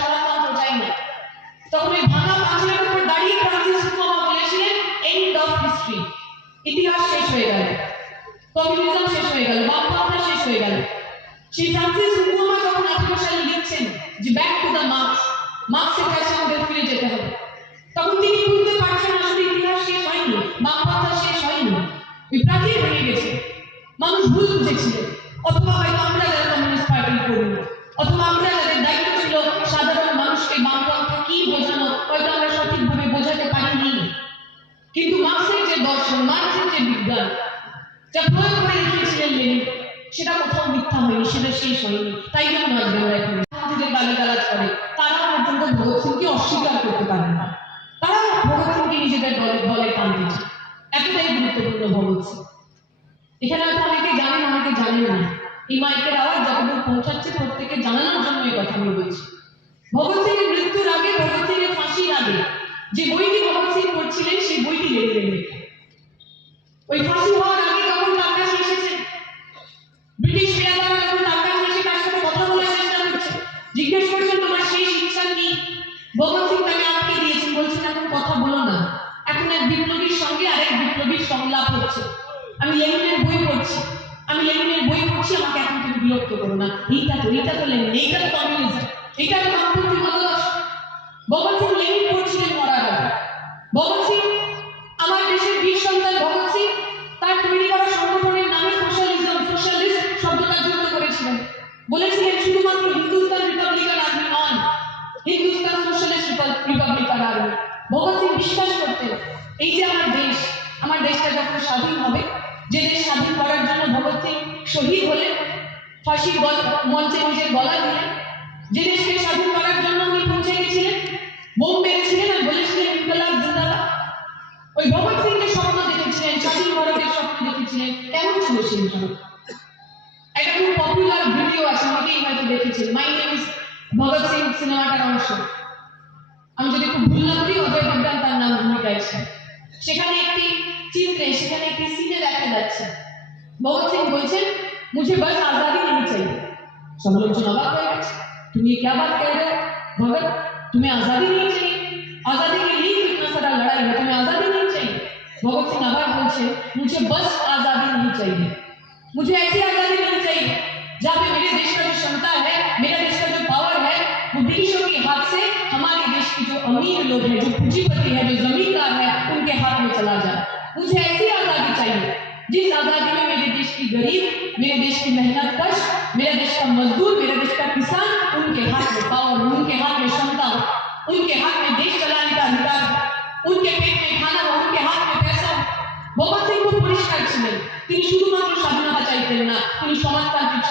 সমাজতন্ত্র চাই না। তখন ওই ভাঙা পাঁচিলের উপর দাঁড়িয়ে ফ্রান্সিস ফুকুয়ামা বলেছিলেন এন্ড অফ হিস্ট্রি, ইতিহাস শেষ হয়ে গেল, কমিউনিজম শেষ হয়ে গেল, বামপন্থা শেষ হয়ে গেল। সেই ফ্রান্সিস ফুকুয়ামা যখন 18 সালে লিখছেন যে ব্যাক টু দ্য মার্কস, মার্কসের কাছে আমাদের ফিরে যেতে হবে, তখন তিনি বুঝতে পারছেন আসলে ইতিহাস শেষ হয়নি, বামপন্থা শেষ হয়নি, প্রাচীর ভেঙে গেছে। মানুষ ভুল বুঝেছিল, অথবা হয়তো আমরা যারা কমিউনিস্ট পার্টির কর্মী, অথবা আমরা যাদের দায়িত্ব ছিল সাধারণ মানুষকে বামপন্থা কি বোঝানো, হয়তো আমরা সঠিকভাবে বোঝাতে পারিনি। কিন্তু মার্কসের যে দর্শন, মার্কসের যে বিজ্ঞান যা প্রয়োগ করে দেখিয়েছিলেন লেনিন, সেটা কোথাও মিথ্যা হয়নি, সেটা শেষ হয়নি। তাই জন্য আজকে আমরা এখন গান্ধীদের গালিগালাজ করে তারা পর্যন্ত ভগৎ সিংকে অস্বীকার করতে পারেন না। তারা ভগৎ সিংকে নিজেদের দলে টানতেছে, এতটাই গুরুত্বপূর্ণ ভগৎ সিং। এখানে হয়তো অনেকে জানেন, অনেকে জানেন না। এই মাইকের আওয়াজ যতদূর পৌঁছাচ্ছে প্রত্যেকে জানানোর জন্য এই কথা আমি বলছি। ভগৎ সিং এর মৃত্যুর আগে, ভগৎ সিং এর ফাঁসির আগে যে বইটি ভগৎ সিং পড়ছিলেন, সেই বইটি লেনিনের লেখা। ওই ফাঁসি হওয়ার আগে যখন তার কাছে এসেছেন ব্রিটিশ পেয়াদারা, যখন তার কাছে এসে তার সাথে কথা বলার চেষ্টা করছে, জিজ্ঞেস করছেন তোমার শেষ ইচ্ছা কি, ভগৎ সিং তাকে আটকে দিয়েছেন, বলছেন এখন কথা বলো না, এখন এক বিপ্লবীর সঙ্গে আরেক বিপ্লবীর সংলাপ হচ্ছে, আমি লেনিনের বই পড়ছি, আমি লেনিনের বই পড়ছি, আমাকে এখন তুমি বিরক্ত করো না। এইটা তো লেনিন, এইটা তো কমিউনিজম, এইটা তো বামপন্থী মতাদর্শ। ভগৎ সিং লেনিন পড়ছিলেন মরার আগে। ভগৎ সিং, আমার দেশের বীর সন্তান ভগৎ সিং, তার তৈরি করা সংগঠনের নামে সোশ্যালিজম, সোশ্যালিস্ট শব্দটা যুক্ত করেছিলেন। বলেছিলেন শুধুমাত্র হিন্দুস্তান রিপাবলিকান আর্মি নন, Hindustan Socialist Republican Army. Bhagat Singh বিশ্বাস করতেন এই যে আমার দেশ, আমার দেশটা যখন স্বাধীন হবে, যে দেশ স্বাধীন করার জন্য ভগৎ সিং শহীদ হলেন, ফাঁসির মঞ্চে নিজের গলা দিলেন, যে দেশকে স্বাধীন করার জন্য উনি পৌঁছে গেছিলেন, বোম মেরেছিলেন আর বলেছিলেন ইনকলাব জিন্দাবাদ। ওই ভগৎ সিং যে স্বপ্ন দেখেছিলেন, স্বাধীন ভারতের স্বপ্ন দেখেছিলেন, কেমন ছিল সেই ভারত? একটা খুব পপুলার ভিডিও আছে, অনেকেই হয়তো দেখেছেন, my name is Bhagat Singh সিনেমাটার অংশ। আমি যদি খুব ভুল না করি, অজয় দেবগন তার নাম ভূমিকাছে। সেখানে একটি চিত্রে, সেখানে একটি সিনে দেখা যাচ্ছে ভগৎ সিং বলছেন मुझे बस आजादी नहीं चाहिए। सब लोग अबाक हो गए, तुम ये क्या बात कह रहे हो भगत, तुम्हें आजादी नहीं चाहिए, आजादी के लिए इतना सारा लड़ाई है, तुम्हें आजादी नहीं चाहिए। भगत सिंह आबाद बोलছে मुझे बस आजादी नहीं चाहिए, मुझे ऐसी आजादी नहीं चाहिए जहाँ पे मेरे देश का जो क्षमता है, मेरे देश का जो पावर है, वो ब्रिटिशों के हाथ से हमारे देश के जो अमीर लोग हैं, जो पूंजीपति है, जो जमींदार है, उनके हाथ में चला जाए। मुझे ऐसी आजादी चाहिए जिस आजादी में मेरे देश की गरीब, मेरे देश की मेहनत कश, मेरे देश का मजदूर, मेरे देश का किसान, उनके हाथ में पावर, उनके हाथ में क्षमता, उनके हाथ में देश चलाने का अधिकार, उनके पेट में खाना हो, उनके हाथ में पैसा। ভগৎ সিং খুব পরিষ্কার ছিলেন, তিনি শুধুমাত্র স্বাধীনতা চাইতেন না, তিনি সমাজতান্ত্রিক